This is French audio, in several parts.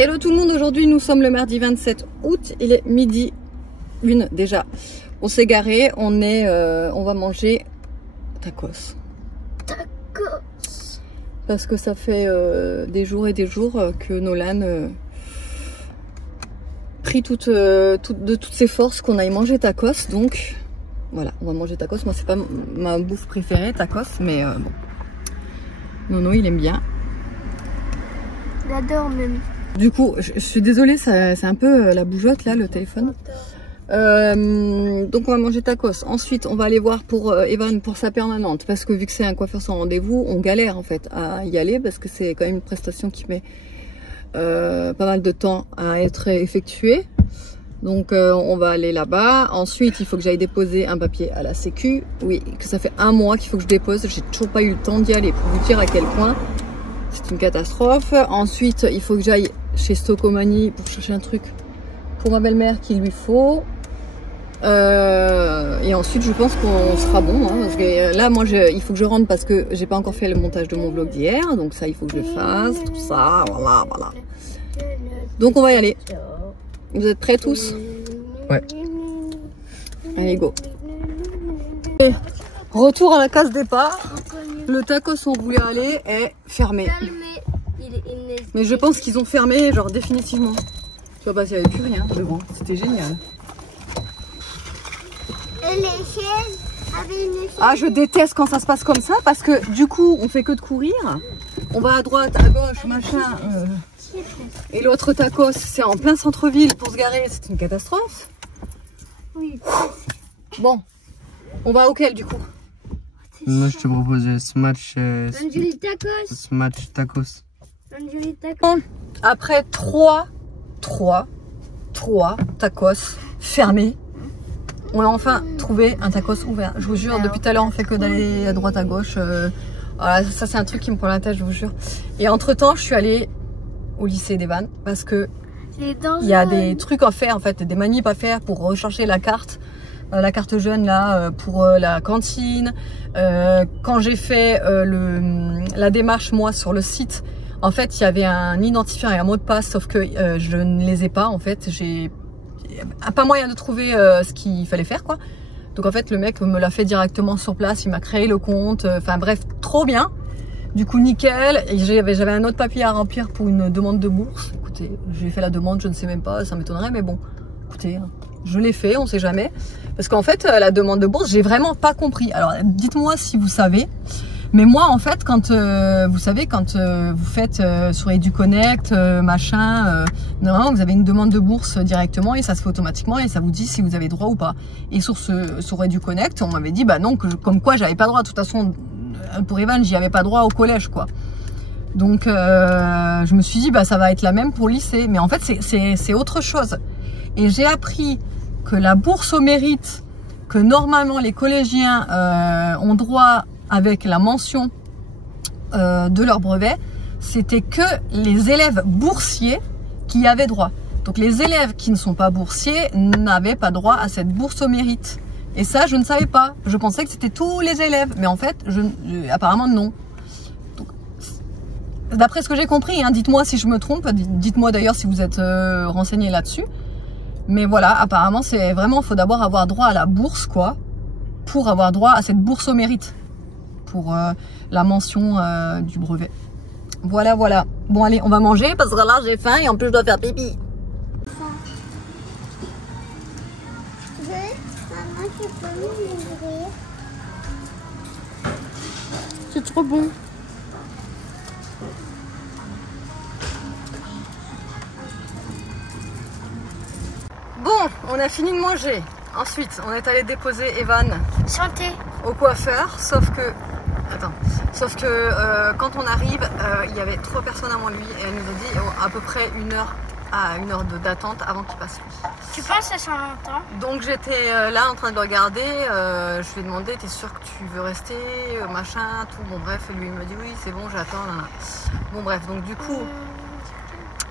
Hello tout le monde, aujourd'hui nous sommes le mardi 27 août, il est midi 1 déjà. On s'est garé, on va manger tacos. Tacos. Parce que ça fait des jours et des jours que Nolan pris de toutes ses forces qu'on aille manger tacos. Donc voilà, on va manger tacos. Moi c'est pas ma bouffe préférée tacos, mais bon. Nono il aime bien. J'adore même. Du coup, je suis désolée, c'est un peu la bougeotte là, le téléphone. Donc on va manger tacos. Ensuite, on va aller voir pour Evan pour sa permanente. Parce que vu que c'est un coiffeur sans rendez-vous, on galère en fait à y aller. Parce que c'est quand même une prestation qui met pas mal de temps à être effectuée. Donc on va aller là-bas. Ensuite, il faut que j'aille déposer un papier à la sécu. Oui, que ça fait un mois qu'il faut que je dépose. J'ai toujours pas eu le temps d'y aller pour vous dire à quel point c'est une catastrophe. Ensuite, il faut que j'aille chez Stocomanie pour chercher un truc pour ma belle-mère qu'il lui faut. Et ensuite, je pense qu'on sera bon. Hein, parce que là, moi, il faut que je rentre parce que j'ai pas encore fait le montage de mon vlog d'hier. Donc ça, il faut que je le fasse. Tout ça, voilà, voilà. Donc on va y aller. Vous êtes prêts tous? Ouais. Allez, go. Et retour à la case départ. Le tacos où on voulait aller est fermé. Mais je pense qu'ils ont fermé, genre définitivement. Tu vois, parce qu'il n'y avait plus rien devant. C'était génial. Et les chaises avaient une chaise. Ah, je déteste quand ça se passe comme ça parce que du coup, on fait que de courir. On va à droite, à gauche, machin. Et l'autre tacos, c'est en plein centre-ville pour se garer. C'est une catastrophe. Oui. Bon, on va auquel du coup? Moi, je te propose Smash Tacos. Après trois tacos fermés, on a enfin trouvé un tacos ouvert. Je vous jure, depuis tout à l'heure, on fait que d'aller à droite à gauche. Voilà, ça c'est un truc qui me prend la tête, je vous jure. Et entre temps, je suis allée au lycée d'Evan parce que il y a des trucs à faire en fait, des manips à faire pour recharger la carte jeune là pour la cantine. Quand j'ai fait la démarche moi sur le site, en fait il y avait un identifiant et un mot de passe, sauf que je ne les ai pas en fait. J'ai pas moyen de trouver ce qu'il fallait faire quoi. Donc en fait le mec me l'a fait directement sur place, il m'a créé le compte. Enfin bref, trop bien. Du coup nickel. Et j'avais un autre papier à remplir pour une demande de bourse. Écoutez, j'ai fait la demande, je ne sais même pas, ça m'étonnerait, mais bon, écoutez, je l'ai fait, on sait jamais. Parce qu'en fait, la demande de bourse, j'ai vraiment pas compris. Alors, dites-moi si vous savez. Mais moi, en fait, quand vous savez, quand vous faites sur EduConnect, machin, normalement, vous avez une demande de bourse directement et ça se fait automatiquement et ça vous dit si vous avez droit ou pas. Et sur EduConnect, on m'avait dit, bah non, comme quoi j'avais pas droit. De toute façon, pour Evan, j'y avais pas droit au collège, quoi. Donc, je me suis dit, bah ça va être la même pour le lycée. Mais en fait, c'est autre chose. Et j'ai appris que la bourse au mérite, que normalement les collégiens ont droit avec la mention de leur brevet, c'était que les élèves boursiers qui y avaient droit. Donc les élèves qui ne sont pas boursiers n'avaient pas droit à cette bourse au mérite. Et ça, je ne savais pas. Je pensais que c'était tous les élèves. Mais en fait, apparemment non. D'après ce que j'ai compris, hein, dites-moi si je me trompe. Dites-moi d'ailleurs si vous êtes renseigné là-dessus. Mais voilà, apparemment, c'est vraiment, il faut d'abord avoir droit à la bourse, quoi, pour avoir droit à cette bourse au mérite, pour la mention du brevet. Voilà, voilà. Bon, allez, on va manger, parce que là, j'ai faim et en plus, je dois faire pipi. Maman, tu peux m'ouvrir? C'est trop bon. Bon, on a fini de manger. Ensuite, on est allé déposer Evan Santé. au coiffeur, sauf que quand on arrive, il y avait 3 personnes avant lui et elle nous a dit à peu près 1 heure à 1 heure d'attente avant qu'il passe lui. Tu penses que ça longtemps? Donc j'étais là en train de le regarder, je lui ai demandé, t'es sûr que tu veux rester, machin, tout, bon bref, lui il me dit oui c'est bon j'attends, bon bref, donc du coup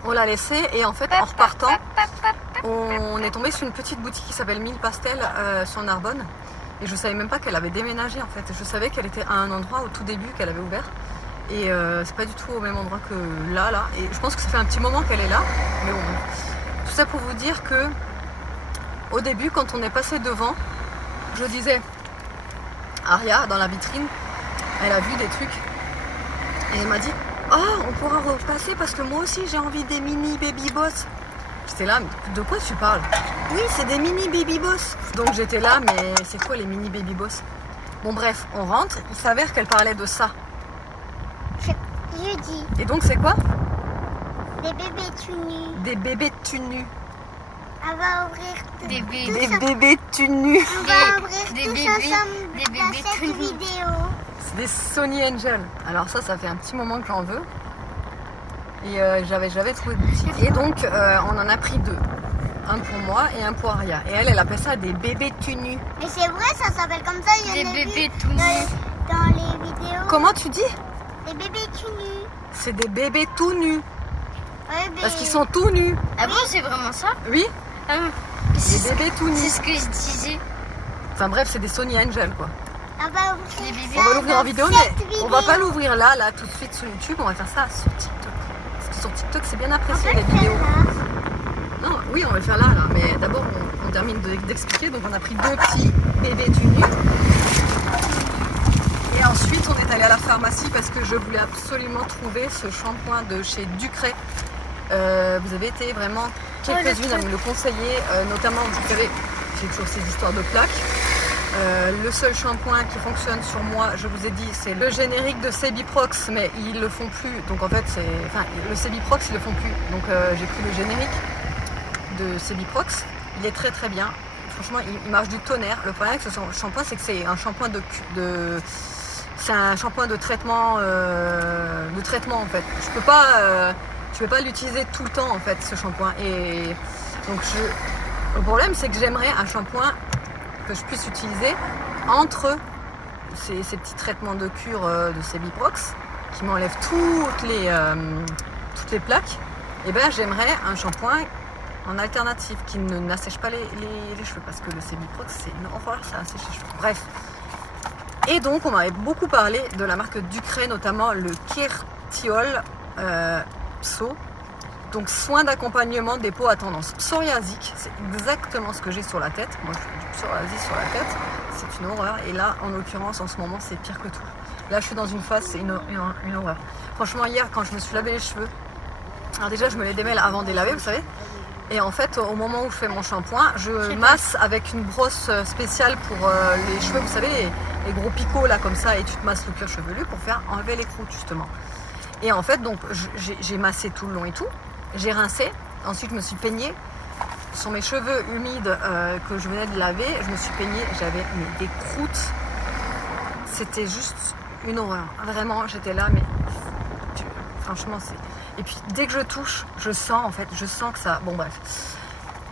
on l'a laissé et en fait en repartant on est tombé sur une petite boutique qui s'appelle Mille Pastel sur Narbonne et je savais même pas qu'elle avait déménagé en fait, je savais qu'elle était à un endroit au tout début qu'elle avait ouvert Et c'est pas du tout au même endroit que là. Et je pense que ça fait un petit moment qu'elle est là. Mais bon, tout ça pour vous dire que au début, quand on est passé devant, je disais, Aria, dans la vitrine, elle a vu des trucs. Et elle m'a dit, oh, on pourra repasser parce que moi aussi j'ai envie des mini baby boss. J'étais là, mais de quoi tu parles? Oui, c'est des mini baby boss. Donc j'étais là, mais c'est quoi les mini baby boss? Bon bref, on rentre, il s'avère qu'elle parlait de ça. Je dis, Et donc c'est quoi? des bébés tout nus. Des bébés tout nus. On va ouvrir tout, Des bébés. Des bébés tout nus. on va ouvrir des tous bébés- ensemble des dans bébés cette tout nus. vidéo. C'est des Sony Angel. Alors ça fait un petit moment que j'en veux. Et j'avais trouvé de boutique. Et donc on en a pris 2. Un pour moi et un pour Aria. Et elle appelle ça des bébés tout nus. Mais c'est vrai, ça s'appelle comme ça. Il y Des en a bébés vu tout nus. dans les vidéos. Comment tu dis? Des bébés tout nus. C'est des bébés tout nus. Ouais, mais... Parce qu'ils sont tout nus. Ah bon, c'est vraiment ça? Oui, Ah, des c'est bébés tout c'est nus. ce que je disais. Enfin bref, c'est des Sony Angel quoi. On va ouvrir Les bébés. ça On va l'ouvrir en dans vidéo, cette mais on va pas l'ouvrir là tout de suite sur YouTube. On va faire ça sur TikTok. Parce que sur TikTok, c'est bien apprécié les vidéos. Non, oui, on va le faire là. Mais d'abord, on termine d'expliquer. Donc, on a pris 2 petits bébés tout nus. Et ensuite, on est allé à la pharmacie parce que je voulais absolument trouver ce shampoing de chez Ducret. Vous avez été vraiment quelques-unes à me le conseiller, notamment, vous savez, j'ai toujours ces histoires de plaques. Le seul shampoing qui fonctionne sur moi, je vous ai dit, c'est le générique de Sebiprox, mais ils le font plus. Donc en fait, le Sebiprox, ils le font plus. Donc j'ai pris le générique de Sebiprox. Il est très très bien. Franchement, il marche du tonnerre. Le problème avec ce shampoing, c'est que c'est un shampoing c'est un shampoing de traitement, en fait. Je peux pas l'utiliser tout le temps en fait, ce shampoing. Et donc le problème, c'est que j'aimerais un shampoing que je puisse utiliser entre ces petits traitements de cure de Sebiprox qui m'enlèvent toutes les plaques. Et ben j'aimerais un shampoing en alternative qui n'assèche pas les cheveux, parce que le Sebiprox c'est une horreur, ça assèche les cheveux. Bref. Et donc on m'avait beaucoup parlé de la marque Ducret, notamment le Kertiol Pso. Donc soin d'accompagnement des peaux à tendance psoriasique, c'est exactement ce que j'ai sur la tête. Moi je fais du psoriasis sur la tête, c'est une horreur. Et là en l'occurrence en ce moment c'est pire que tout. Là je suis dans une phase, c'est une horreur. Franchement hier quand je me suis lavé les cheveux, alors déjà je me les démêle avant de les laver vous savez. Et en fait au moment où je fais mon shampoing, je masse avec une brosse spéciale pour les cheveux, vous savez les gros picots là comme ça, et tu te masses le cuir chevelu pour faire enlever les croûtes justement. Et en fait donc j'ai massé tout le long et tout. J'ai rincé, ensuite je me suis peignée sur mes cheveux humides que je venais de laver. Je me suis peignée, j'avais des croûtes. C'était juste une horreur. Vraiment, j'étais là, mais franchement, c'est. Et puis dès que je touche, je sens que ça. Bon, bref.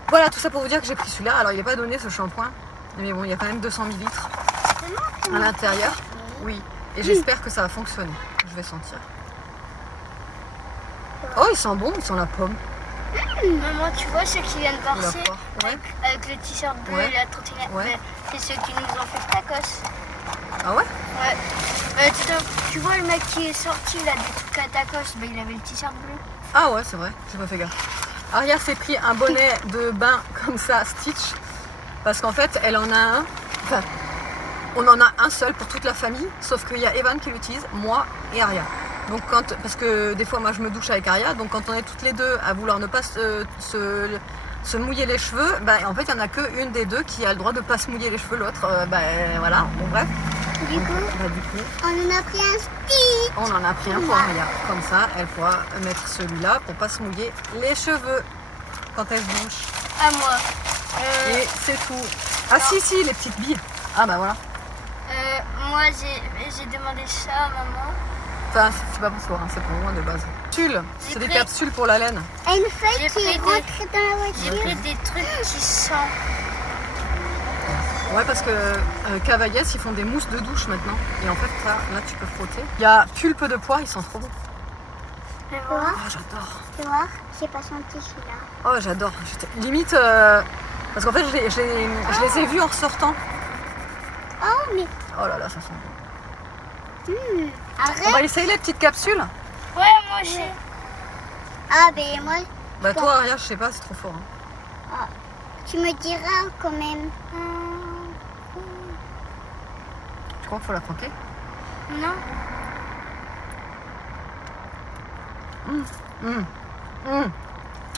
Voilà, tout ça pour vous dire que j'ai pris celui-là. Alors, il n'est pas donné ce shampoing, mais bon, il y a quand même 200 ml à l'intérieur. Oui, et j'espère que ça va fonctionner. Je vais sentir. Oh, il sent bon, il sent la pomme. Maman, tu vois ceux qui viennent Ou la passer poire. Ouais. avec le t-shirt bleu Ouais. et la trottinette, Ouais. c'est ceux qui nous ont fait le tacos. Ah ouais? Ouais. Tu vois le mec qui est sorti là des trucs à tacos, bah, il avait le t-shirt bleu. Ah ouais, c'est vrai, j'ai pas fait gaffe. Aria s'est pris un bonnet de bain comme ça, Stitch, parce qu'en fait, elle en a un. Enfin, on en a un seul pour toute la famille, sauf qu'il y a Evan qui l'utilise, moi et Aria. Donc parce que des fois, moi, je me douche avec Aria, donc quand on est toutes les deux à vouloir ne pas se mouiller les cheveux, en fait, il n'y en a qu'une des deux qui a le droit de ne pas se mouiller les cheveux, l'autre, voilà, bon bref. Du coup, on en a pris un stick. On en a pris un pour Aria. Comme ça, elle pourra mettre celui-là pour pas se mouiller les cheveux quand elle se douche. À moi. Et c'est tout. Ah si, les petites billes. Ah bah voilà. Moi, j'ai demandé ça à maman. Enfin, c'est pas pour toi, hein, c'est pour moi de base. Capsules, c'est des pris- capsules pour la laine. Et une feuille J'ai qui est pris rentrée dans la J'ai voiture. pris des trucs qui sentent. Ouais, parce que Cavaillès, ils font des mousses de douche maintenant. Et en fait, là, tu peux frotter. Il y a pulpe de poire, ils sont trop bons. Fais Tu voir. vois, Oh, j'adore. tu vois, j'ai pas senti celui-là. Oh, j'adore. Limite, parce qu'en fait, je les ai vus en ressortant. Oh, mais Oh là là, ça sent bon. On va essayer les petites capsules. Ouais, moi je sais. Ah, ben moi, Bah toi, Aria, je sais pas, c'est trop fort. Hein. tu me diras quand même. Tu crois qu'il faut la croquer? Non.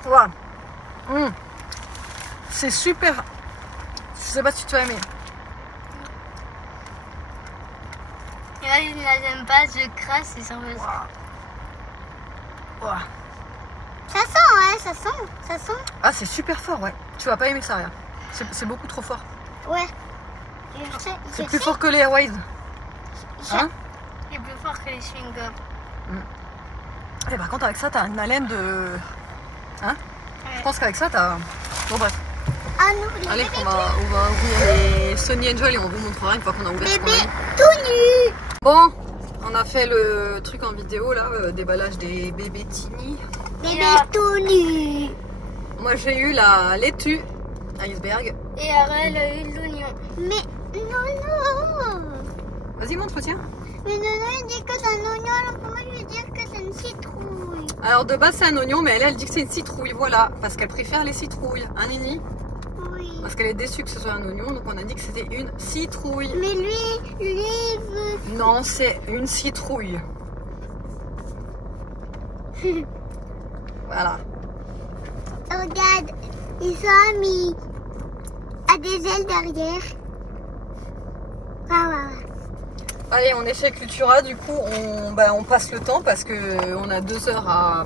Ouais. C'est super. Je sais pas si tu vas aimer. Et là, je ne l'aime pas, je crasse et ça me... Ouais. Ça sent, hein, ça sent. Ah, c'est super fort, ouais. Tu vas pas aimer ça, Aria. C'est beaucoup trop fort. Ouais. Je sais, C'est plus fort que les Airways. Hein? C'est plus fort que les chewing-gums. Et par contre, avec ça, t'as une haleine de... Hein? Ouais. Je pense qu'avec ça, t'as... Bon, bref. Ah non, Allez, on va ouvrir les Sony Angel et on vous montrera une fois qu'on a ouvert ce qu'on a bébé eu. tout nu. Bon, on a fait le truc en vidéo, là, déballage des bébés Tini. Bébé tout nu. Moi, j'ai eu la laitue iceberg. Et Ariel a eu de l'oignon. Mais non. Vas-y, montre le tien. Mais non, il dit que c'est un oignon, alors comment je vais dire que c'est une citrouille? Alors, de base, c'est un oignon, mais elle dit que c'est une citrouille, voilà. Parce qu'elle préfère les citrouilles. Hein, Nini? Oui. Parce qu'elle est déçue que ce soit un oignon, donc on a dit que c'était une citrouille. Mais lui veut... Non, c'est une citrouille. Voilà. Regarde, ils sont mis à des ailes derrière. Ah. Allez, on est chez Cultura, du coup, on passe le temps parce qu'on a 2 heures à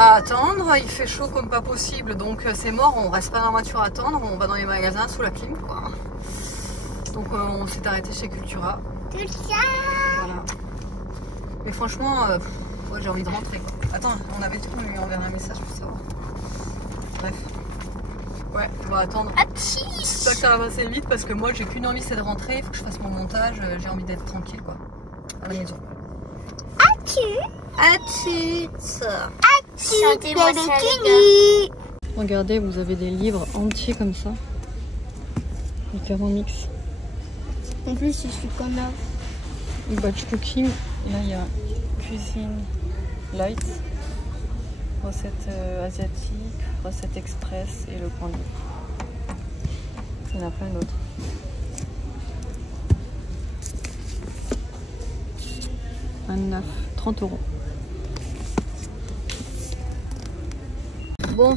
attendre. Il fait chaud comme pas possible, donc c'est mort, on reste pas dans la voiture à attendre, on va dans les magasins sous la clim, quoi. Donc on s'est arrêté chez Cultura. Tout ça. Voilà. Mais franchement, ouais, j'ai envie de rentrer, quoi. Attends, on avait tout, on lui enverra un message pour savoir. Bref. Ouais, on va attendre. J'espère que ça va passer vite parce que moi j'ai qu'une envie, c'est de rentrer. Il faut que je fasse mon montage. J'ai envie d'être tranquille, quoi. À la maison. Sentez-moi ça, les gars. Regardez, vous avez des livres entiers comme ça. Différents mix. En plus, je suis comme là. Batch cooking. Là, il y a cuisine light, recettes asiatiques, recettes express et le point de vue. Il y en a plein d'autres. $29, 30 €. Bon,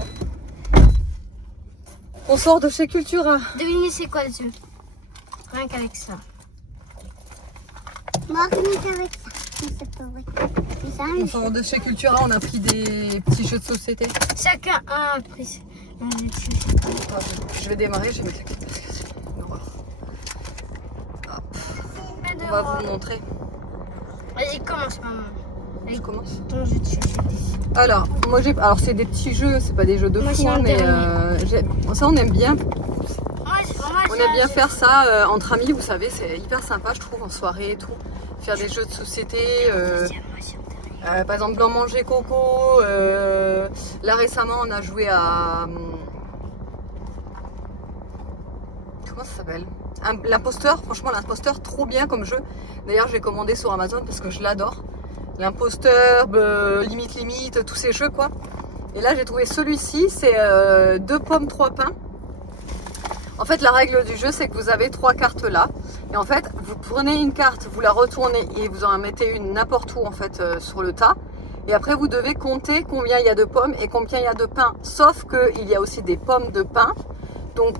on sort de chez Cultura. Devinez c'est quoi le jeu? Rien qu'avec ça. Moi, rien qu'avec ça. Mais c'est pas vrai. Mais ça, On sort de chez Cultura, on a pris des petits jeux de société. Chacun a un prix. Je vais démarrer, je vais mettre la clé parce que c'est une horreur. Hop. On va vous montrer. Vas-y, commence, maman. Je commence. Ton jeu de société. Alors, moi j'ai. Alors, c'est des petits jeux, c'est pas des jeux de Moi, fou, j'ai un mais ça, on aime bien. On aime bien faire ça entre amis, vous savez, c'est hyper sympa, je trouve, en soirée et tout. Faire des jeux de société. Par exemple, blanc manger coco. Là récemment, on a joué à. Comment ça s'appelle? L'imposteur. Franchement, l'imposteur, trop bien comme jeu. D'ailleurs, j'ai commandé sur Amazon parce que je l'adore. L'imposteur, limite, tous ces jeux, quoi. Et là, j'ai trouvé celui-ci. C'est 2 pommes, 3 pains. En fait, la règle du jeu, c'est que vous avez 3 cartes là. Et en fait, vous prenez une carte, vous la retournez et vous en mettez une n'importe où, en fait, sur le tas. Et après, vous devez compter combien il y a de pommes et combien il y a de pain. Sauf qu'il y a aussi des pommes de pain. Donc,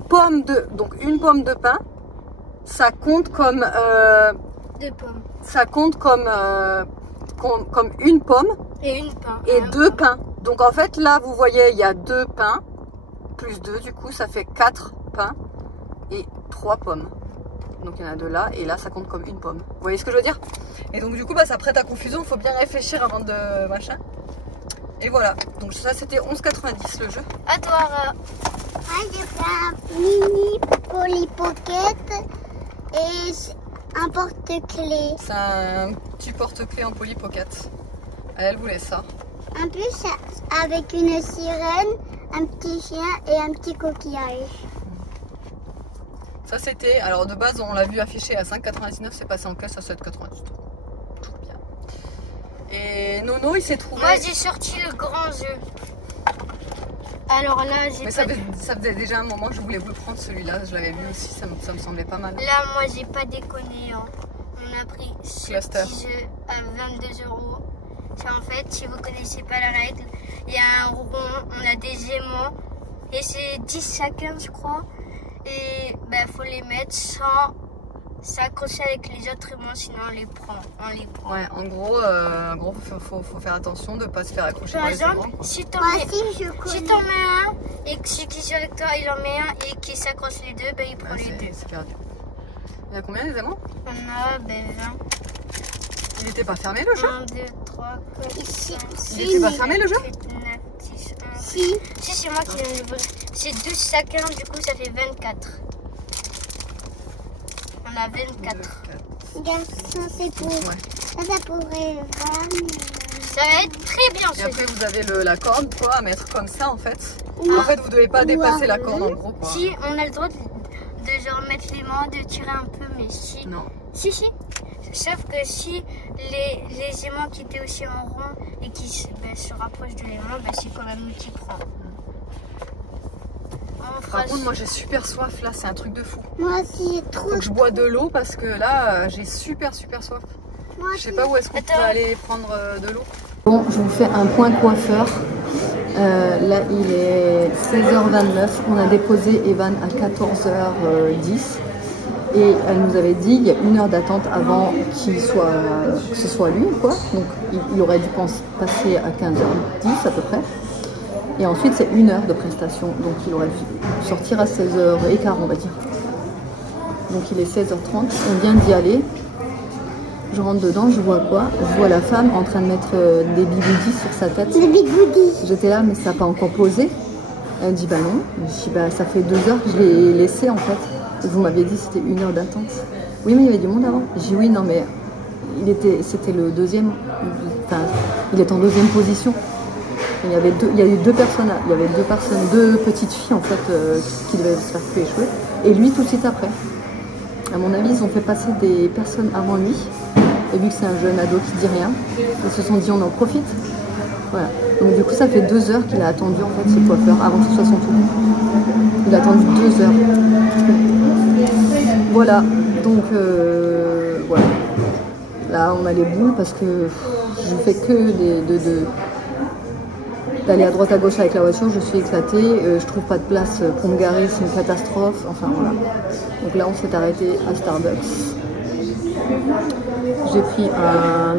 une pomme de pain, ça compte comme... 2 pommes. Ça compte comme une pomme Et une pain. et 2 pains. Donc, en fait, là, vous voyez, il y a 2 pains. Plus 2, du coup, ça fait 4 pains et 3 pommes. Donc il y en a 2 là, et là ça compte comme une pomme. Vous voyez ce que je veux dire? Et donc du coup, ça prête à confusion, il faut bien réfléchir avant de machin. Et voilà, donc ça c'était 11,90 le jeu. À toi, Moi, j'ai fait un mini Polly Pocket et un porte-clés. C'est un petit porte-clés en Polly Pocket. Elle voulait ça. En plus, avec une sirène, un petit chien et un petit coquillage. Ça c'était, alors de base on l'a vu affiché à 5,99, c'est passé en caisse à 7,99. Et Nono, il s'est trouvé... Moi, j'ai sorti le grand jeu. Alors là, j'ai Mais ça faisait déjà un moment que je voulais vous le prendre, celui-là. Je l'avais vu aussi, ça me semblait pas mal. Là, moi, j'ai pas déconné. Hein. On a pris ce Cluster. petit jeu à 22 €. C'est en fait, si vous connaissez pas la règle, il y a un rond, on a des aimants. Et c'est 10 chacun, je crois. Et bah, faut les mettre sans s'accrocher avec les autres aimants, sinon on les prend. Ouais, en gros, faut faire attention de ne pas se faire accrocher Par par les exemple, aimants, quoi. si t'en Moi mets, aussi, je si connais. t'en mets un et que celui qui joue avec toi il en met un et qui s'accroche les deux, bah, il prend Ouais, les deux. c'est perdu. Il y a combien les aimants? On a 20. Il n'était pas fermé le jeu? 1, 2, 3, 4, 5, Il était pas fermé le jeu? 7, 9, 10, 11. Si. Si, c'est moi qui viens de le voler. C'est 12 chacun, du coup ça fait 24. On a 24. Regarde, ça c'est pour. Ouais. Ça pourrait vraiment. Ça va être très bien Et ce après jeu. vous avez la corde quoi à mettre comme ça en fait. Ouais. En fait vous devez pas dépasser la Ouais. corde en gros quoi. Si, on a le droit de genre mettre les mains, de tirer un peu, mais si. Non. Si. Sauf que si les aimants qui étaient aussi en rond et qui se rapprochent de l'aimant, c'est quand même nous qui prend. On fera Par contre moi j'ai super soif là, c'est un truc de fou. Moi aussi, j'ai trop. Faut que je bois de l'eau parce que là j'ai super soif. Moi Je sais aussi. pas où est-ce qu'on Attends. peut aller prendre de l'eau. Bon, je vous fais un point coiffeur. Là, il est 16h29. On a déposé Evan à 14h10. Et elle nous avait dit il y a 1 heure d'attente avant que ce soit lui, quoi. Donc, il aurait dû passer à 15h10 à peu près. Et ensuite, c'est 1 heure de prestation. Donc, il aurait dû sortir à 16h15, on va dire. Donc, il est 16h30. On vient d'y aller. Je rentre dedans, je vois quoi? Je vois la femme en train de mettre des bigoudis sur sa tête. Le bigoudi. J'étais là, mais ça n'a pas encore posé. Elle me dit, bah non. Je dis, bah ça fait 2 heures que je l'ai laissé en fait. Et vous m'aviez dit que c'était 1 heure d'attente. Oui, mais il y avait du monde avant. J'ai dit, oui, non, mais c'était le deuxième. Enfin, il est en deuxième position. Il y a eu 2 personnes, il y avait 2 petites filles en fait qui devaient se faire couper les cheveux. Et lui tout de suite après. À mon avis, ils ont fait passer des personnes avant lui. Et vu que c'est un jeune ado qui dit rien, ils se sont dit on en profite. Voilà. Donc du coup ça fait 2 heures qu'il a attendu en fait ce coiffeur avant que ce soit son tour. Il a attendu 2 heures. Voilà. Donc voilà. Là on a les boules parce que je fais que d'aller à droite à gauche avec la voiture, je suis éclatée, je trouve pas de place pour me garer, c'est une catastrophe, enfin voilà. Donc là on s'est arrêté à Starbucks. J'ai pris un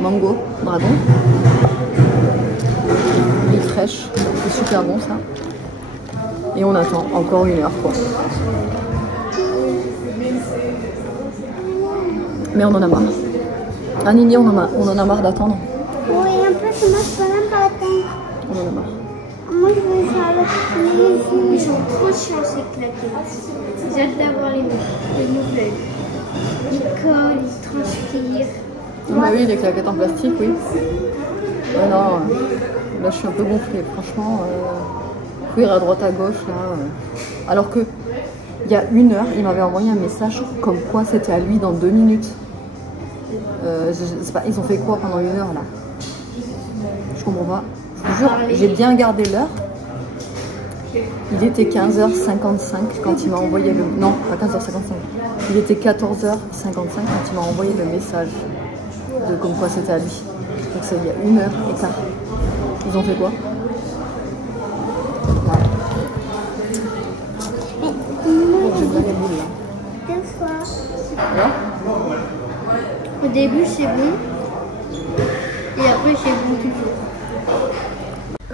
mango dragon. Il est fraîche, c'est super bon ça. Et on attend encore 1 heure quoi. Mais on en a marre. À Nini on en a marre d'attendre. Oui, un peu, ça marche pas même pas attendre. On en a marre. Moi, je veux ça avec les Ils sont trop chiants ces claquettes. J'ai hâte d'avoir les nouvelles. Ils collent, ils transpirent. Ah bah oui, les claquettes en plastique, oui. Ouais, non, là je suis un peu gonflée, franchement. Courir à droite à gauche, là. Alors que, il y a 1 heure, il m'avait envoyé un message comme quoi c'était à lui dans 2 minutes. Je sais pas, ils ont fait quoi pendant 1 heure, là? Je comprends pas. Je vous jure, j'ai bien gardé l'heure. Il était 15h55 quand il m'a envoyé le... Non, pas 15h55. Il était 14h55 quand il m'a envoyé le message de comme quoi c'était à lui. Donc c'est il y a 1 heure et quart. Ils ont fait quoi? Oh, j'ai bien les boules là. 2 fois. Alors Au début c'est bon. Et après c'est bon toujours.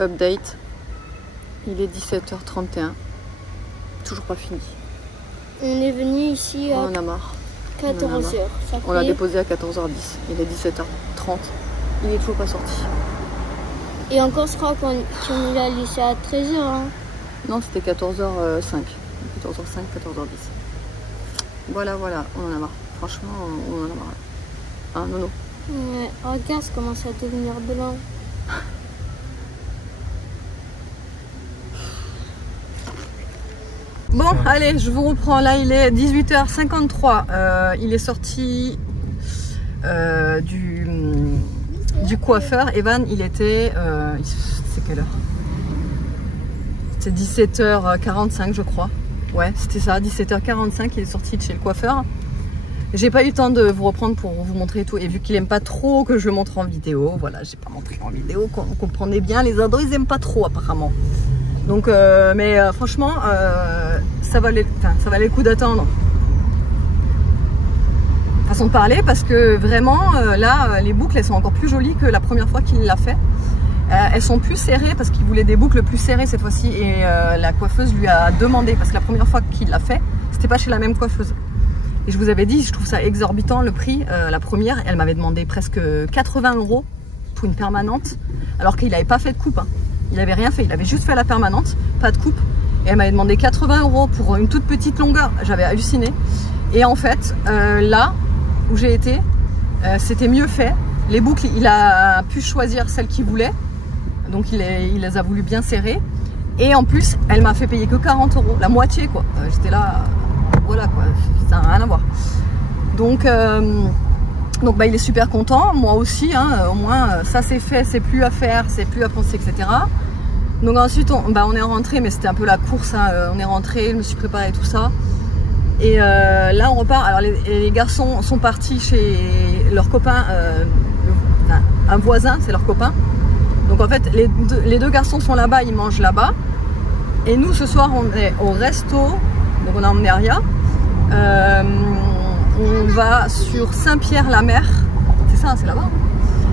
Update. Il est 17h31. Toujours pas fini. On est venu ici On à en a marre. 14h. On l'a déposé à 14h10. Il est 17h30. Il est toujours pas sorti. Et encore, je crois qu'on l'a laissé à 13h. Hein. Non, c'était 14h05. 14h05, 14h10. Voilà, on en a marre. Franchement, on en a marre. Hein, Nono? Ouais, regarde, ça commence à devenir blanc. Bon, allez, je vous reprends. Là, il est 18h53. Il est sorti du coiffeur. Evan, il était... c'est quelle heure? C'était 17h45 je crois. Ouais, c'était ça, 17h45, il est sorti de chez le coiffeur. J'ai pas eu le temps de vous reprendre pour vous montrer tout. Et vu qu'il aime pas trop que je le montre en vidéo, voilà, j'ai pas montré en vidéo. Vous comprenez bien, les ados, ils aiment pas trop apparemment. Donc, franchement, ça valait le coup d'attendre. Façon de parler, parce que vraiment, là, les boucles, elles sont encore plus jolies que la première fois qu'il l'a fait. Elles sont plus serrées parce qu'il voulait des boucles plus serrées cette fois-ci. Et la coiffeuse lui a demandé, parce que la première fois qu'il l'a fait, c'était pas chez la même coiffeuse. Et je vous avais dit, je trouve ça exorbitant le prix. La première, elle m'avait demandé presque 80 € pour une permanente, alors qu'il n'avait pas fait de coupe. Hein. Il n'avait rien fait, il avait juste fait la permanente, pas de coupe. Et elle m'avait demandé 80 € pour une toute petite longueur. J'avais halluciné. Et en fait, là où j'ai été, c'était mieux fait. Les boucles, il a pu choisir celles qu'il voulait. Donc il les a voulu bien serrer. Et en plus, elle m'a fait payer que 40 €, la moitié quoi. J'étais là... Voilà quoi, ça n'a rien à voir. Donc bah, il est super content, moi aussi, hein, au moins ça c'est fait, c'est plus à faire, c'est plus à penser, etc. Donc ensuite on est rentré, mais c'était un peu la course, hein, on est rentré, je me suis préparé tout ça. Et là on repart, alors les garçons sont partis chez leur copain, un voisin, c'est leur copain. Donc en fait les deux garçons sont là-bas, ils mangent là-bas. Et nous ce soir on est au resto. Donc on a emmené Aria, on va sur Saint-Pierre-la-Mer, c'est ça, c'est là-bas,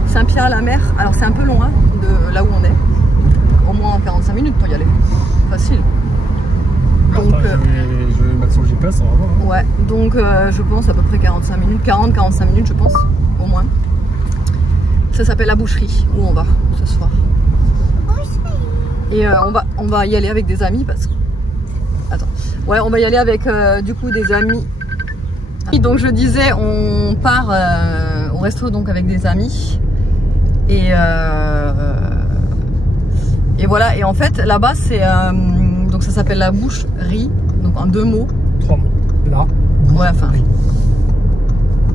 Saint-Pierre-la-Mer, alors c'est un peu loin de là où on est, au moins 45 minutes pour y aller, facile. Donc, je vais mettre son GPS, on va voir. Hein. Ouais, donc je pense à peu près 45 minutes, 40-45 minutes je pense, au moins. Ça s'appelle la boucherie, où on va ce soir. Et on va y aller avec des amis parce que... Attends. Ouais, on va y aller avec du coup des amis. Donc je disais, on part au resto donc avec des amis. Et voilà. Et en fait, là-bas, c'est donc ça s'appelle la boucherie. Donc en 2 mots. 3 mots. Là. Ouais, enfin.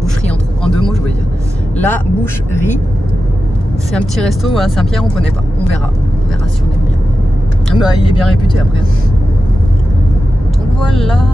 Boucherie en 2 mots, je voulais dire. La boucherie. C'est un petit resto à Saint-Pierre, on connaît pas. On verra si on aime bien. Bah, il est bien réputé après. Voilà.